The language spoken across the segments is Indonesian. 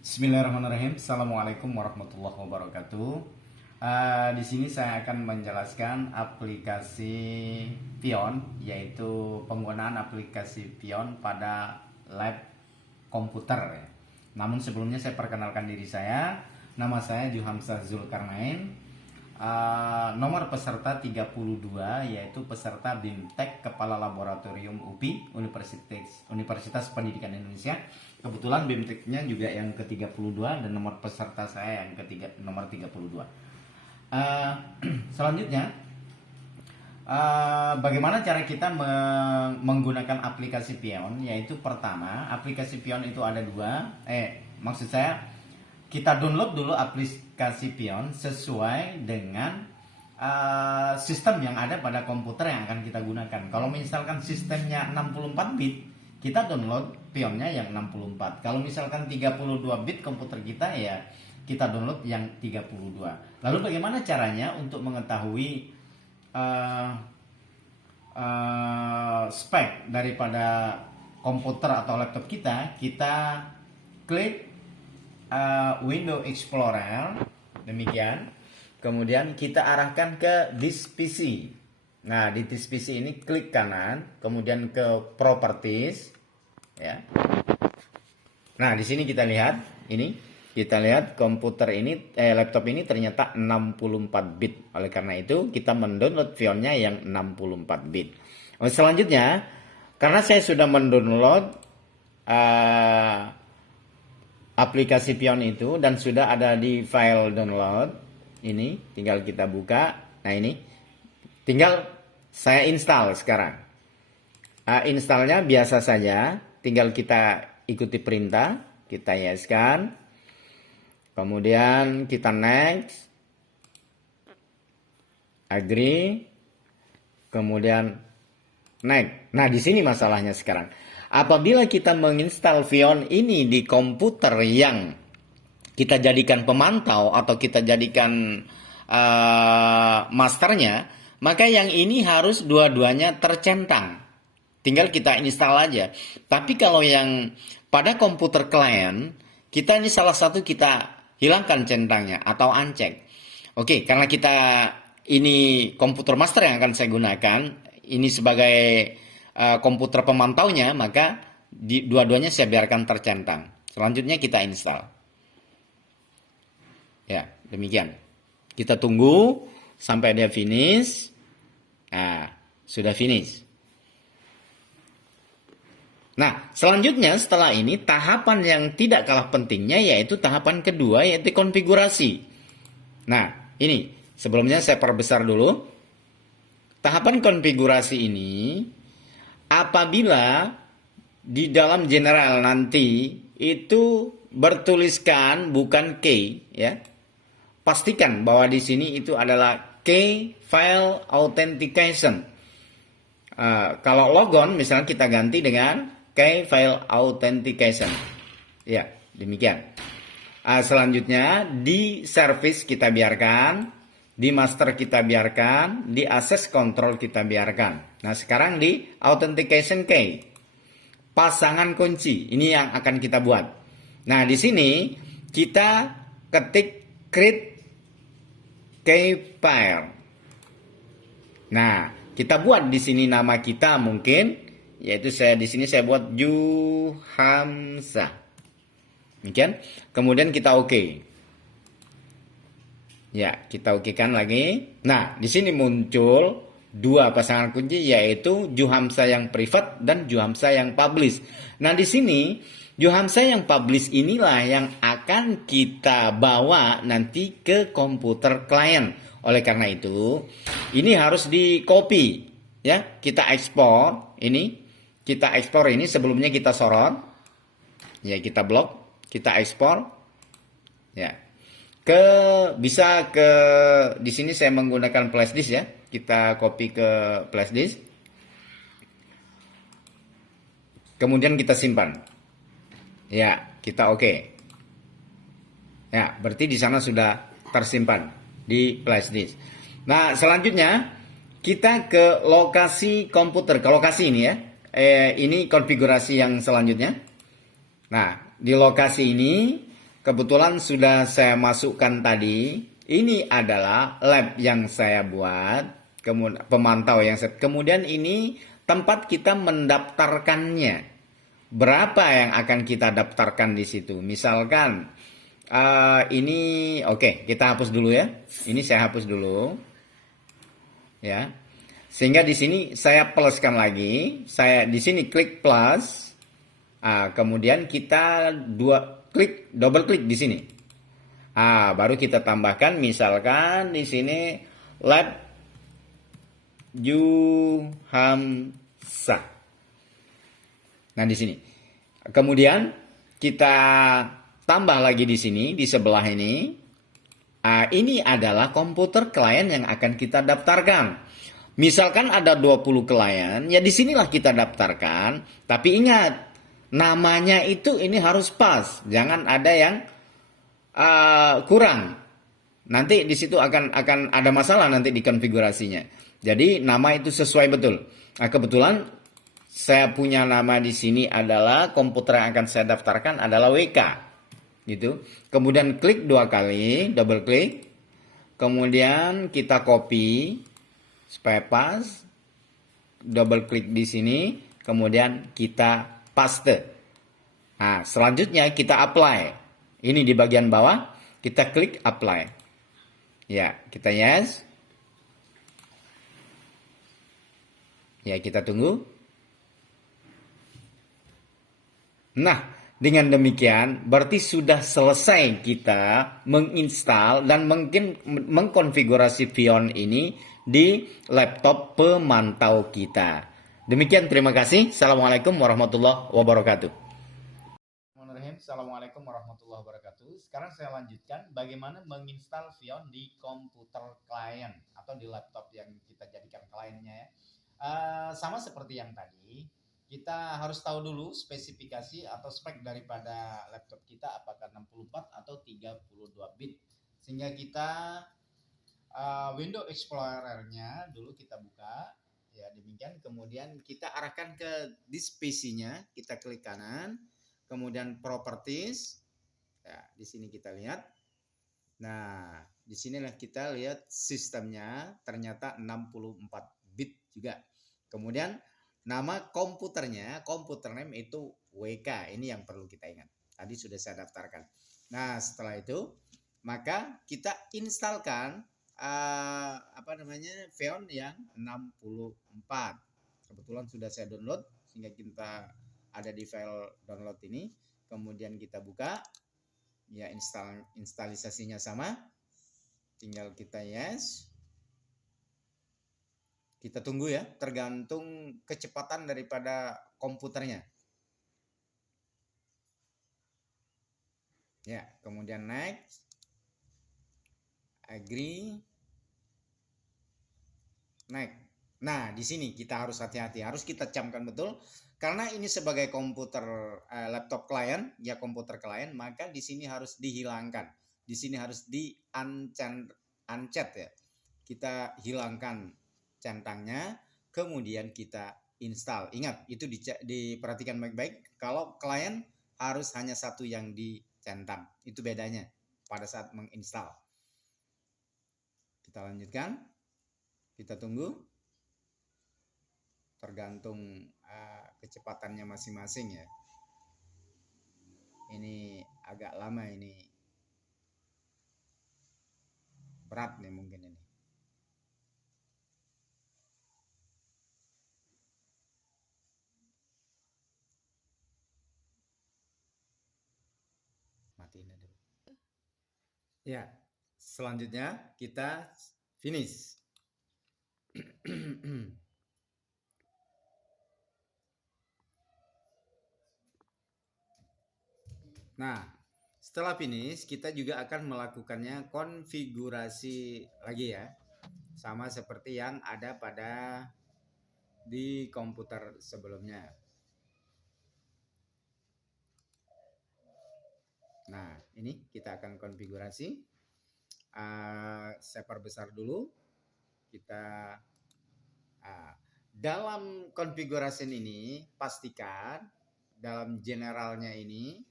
Bismillahirrahmanirrahim. Assalamualaikum warahmatullahi wabarakatuh. Di sini saya akan menjelaskan aplikasi Pion, yaitu penggunaan aplikasi Pion pada lab komputer. Namun sebelumnya saya perkenalkan diri saya. Nama saya Juhamzah Zulkarnain. Nomor peserta 32, yaitu peserta BIMTEK Kepala Laboratorium UPI Universitas Pendidikan Indonesia. Kebetulan BIMTEK-nya juga yang ke-32 dan nomor peserta saya yang nomor 32. Selanjutnya, bagaimana cara kita menggunakan aplikasi Pion? Yaitu pertama, aplikasi Pion itu ada dua. Maksud saya, kita download dulu aplikasi Pion sesuai dengan sistem yang ada pada komputer yang akan kita gunakan. Kalau misalkan sistemnya 64 bit, kita download Pionnya yang 64. Kalau misalkan 32 bit komputer kita, ya kita download yang 32. Lalu bagaimana caranya untuk mengetahui spek daripada komputer atau laptop kita? Kita klik Windows Explorer, demikian. Kemudian kita arahkan ke This PC. Nah, di This PC ini klik kanan, kemudian ke Properties, ya. Nah, di sini kita lihat ini, kita lihat komputer ini, laptop ini ternyata 64 bit. Oleh karena itu, kita mendownload Pionnya yang 64 bit. Selanjutnya, karena saya sudah mendownload aplikasi Pion itu dan sudah ada di file download, ini tinggal kita buka. Nah, ini tinggal saya install sekarang. Installnya biasa saja, tinggal kita ikuti perintah, kita yes-kan, kemudian kita next, agree, kemudian next. Nah, di sini masalahnya sekarang. Apabila kita menginstal Pion ini di komputer yang kita jadikan pemantau atau kita jadikan masternya, maka yang ini harus dua-duanya tercentang. Tinggal kita install aja. Tapi kalau yang pada komputer klien, kita ini salah satu kita hilangkan centangnya atau uncheck. Oke, karena kita ini komputer master yang akan saya gunakan, ini sebagai komputer pemantaunya, maka dua-duanya saya biarkan tercentang. Selanjutnya kita install. Ya, demikian. Kita tunggu sampai dia finish. Nah, sudah finish. Nah, selanjutnya setelah ini tahapan yang tidak kalah pentingnya yaitu tahapan kedua, yaitu konfigurasi. Nah, ini sebelumnya saya perbesar dulu. Tahapan konfigurasi ini, apabila di dalam general nanti itu bertuliskan bukan key, ya, pastikan bahwa di sini itu adalah key file authentication. Kalau logon misalnya kita ganti dengan key file authentication, ya, demikian. Selanjutnya di service kita biarkan, di master kita biarkan, di access control kita biarkan. Nah, sekarang di authentication key, pasangan kunci, ini yang akan kita buat. Nah, di sini kita ketik create key pair. Nah, kita buat di sini nama kita mungkin, yaitu di sini saya buat Juhamzah. Demikian. Kemudian kita oke. Ya, kita okekan lagi. Nah, di sini muncul dua pasangan kunci, yaitu Juhamzah yang private dan Juhamzah yang publish. Nah, di sini Juhamzah yang publish inilah yang akan kita bawa nanti ke komputer klien. Oleh karena itu, ini harus di copy, ya. Kita ekspor ini, sebelumnya kita sorot, ya, kita blok, kita ekspor, ya. Bisa ke di sini saya menggunakan flash disk, ya. Kita copy ke flash disk. Kemudian kita simpan. Ya, kita oke. Ya, berarti di sana sudah tersimpan di flash disk. Nah, selanjutnya kita ke lokasi komputer, ke lokasi ini, ya. Ini konfigurasi yang selanjutnya. Nah, di lokasi ini kebetulan sudah saya masukkan tadi. Ini adalah lab yang saya buat, kemudian pemantau yang saya, kemudian ini tempat kita mendaftarkannya. Berapa yang akan kita daftarkan di situ? Misalkan ini oke, kita hapus dulu ya. Ini saya hapus dulu ya. Sehingga di sini saya pluskan lagi. Saya di sini klik plus. Kemudian kita double klik di sini. Baru kita tambahkan misalkan di sini lab Juhamsa. Nah, di sini. Kemudian kita tambah lagi di sini di sebelah ini. Ini adalah komputer klien yang akan kita daftarkan. Misalkan ada 20 klien, ya disinilah kita daftarkan. Tapi ingat, namanya itu ini harus pas. Jangan ada yang kurang. Nanti di situ akan ada masalah nanti di konfigurasinya. Jadi nama itu sesuai betul. Nah, kebetulan saya punya nama di sini adalah komputer yang akan saya daftarkan adalah WK. Gitu. Kemudian klik 2 kali, double klik. Kemudian kita copy supaya pas. Double klik di sini, kemudian kita paste. Nah, selanjutnya kita apply. Ini di bagian bawah, kita klik apply. Ya, kita yes. Ya, kita tunggu. Nah, dengan demikian berarti sudah selesai kita menginstal dan mungkin mengkonfigurasi Vion ini di laptop pemantau kita. Demikian, terima kasih. Assalamualaikum warahmatullahi wabarakatuh. Assalamualaikum warahmatullahi wabarakatuh. Sekarang saya lanjutkan bagaimana menginstal Vion di komputer klien atau di laptop yang kita jadikan kliennya ya. Sama seperti yang tadi, kita harus tahu dulu spesifikasi atau spek daripada laptop kita apakah 64 atau 32 bit. Sehingga kita Windows Explorer-nya dulu kita buka. Ya, demikian. Kemudian kita arahkan ke disk PC-nya, kita klik kanan. Kemudian properties, ya, di sini kita lihat. Nah, di sinilah kita lihat sistemnya ternyata 64 bit juga. Kemudian nama komputernya, komputer name itu WK. Ini yang perlu kita ingat. Tadi sudah saya daftarkan. Nah, setelah itu maka kita instalkan Vion yang 64. Kebetulan sudah saya download sehingga kita ada di file download ini. Kemudian kita buka, ya, instalisasinya sama, tinggal kita yes. Kita tunggu ya, tergantung kecepatan daripada komputernya. Ya, kemudian next, agree, next. Nah, di sini kita harus hati-hati, harus kita camkan betul. Karena ini sebagai komputer laptop klien, ya komputer klien, maka di sini harus dihilangkan. Di sini harus uncet ya. Kita hilangkan centangnya, kemudian kita install. Ingat, itu diperhatikan baik-baik. Kalau klien harus hanya satu yang dicentang. Itu bedanya pada saat menginstal. Kita lanjutkan. Kita tunggu. Tergantung kecepatannya masing-masing ya. Ini agak lama ini. Berat nih mungkin ini. Matiin dulu. Ya, selanjutnya kita finish. Nah, setelah finish, kita juga akan melakukannya konfigurasi lagi ya. Sama seperti yang ada pada di komputer sebelumnya. Nah, ini kita akan konfigurasi. Saya perbesar dulu. Kita dalam konfigurasi ini pastikan dalam generalnya ini,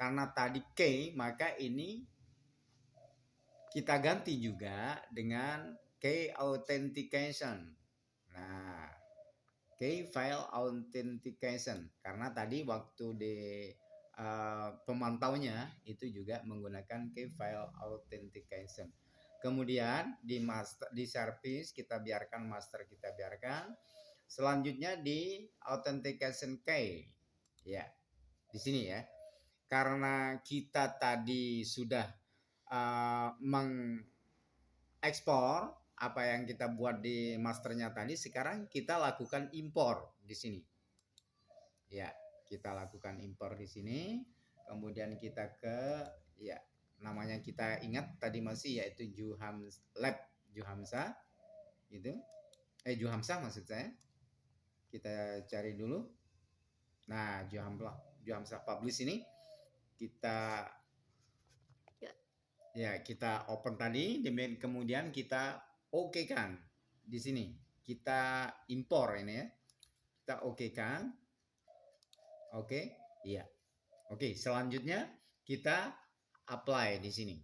karena tadi key, maka ini kita ganti juga dengan key authentication. Nah, key file authentication, karena tadi waktu di pemantaunya itu juga menggunakan key file authentication. Kemudian di master, di service kita biarkan master, kita biarkan. Selanjutnya di authentication key, ya di sini ya. Karena kita tadi sudah mengekspor apa yang kita buat di masternya tadi, sekarang kita lakukan impor di sini. Ya, kita lakukan impor di sini. Kemudian kita ke, ya namanya kita ingat tadi masih, yaitu Juhamsa gitu. Juhamsa maksud saya. Kita cari dulu. Nah, Juhamsa Publish ini kita kita open tadi, kemudian kita oke kan di sini. Kita impor ini ya. Kita oke kan. Oke, iya. Oke, selanjutnya kita apply di sini.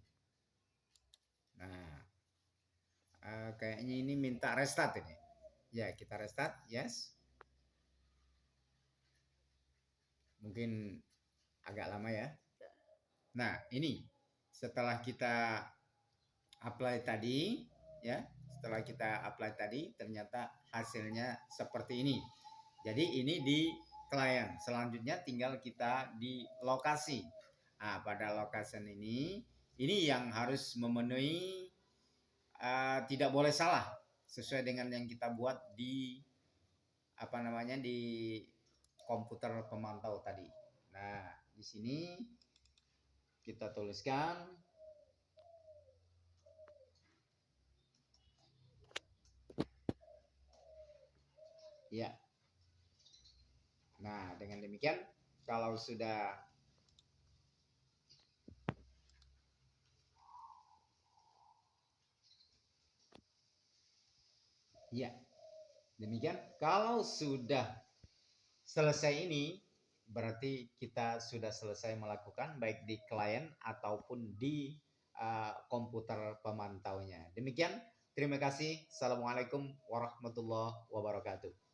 Nah, kayaknya ini minta restart ini. Ya, kita restart, yes. Mungkin agak lama ya. Nah, ini setelah kita apply tadi, ya, setelah kita apply tadi, ternyata hasilnya seperti ini. Jadi ini di klien. Selanjutnya tinggal kita di lokasi. Nah, pada lokasi ini yang harus memenuhi tidak boleh salah sesuai dengan yang kita buat di di komputer pemantau tadi. Nah, di sini kita tuliskan ya. Nah, dengan demikian kalau sudah ya, demikian kalau sudah selesai ini, berarti kita sudah selesai melakukan baik di klien ataupun di komputer pemantaunya. Demikian, terima kasih. Assalamualaikum warahmatullahi wabarakatuh.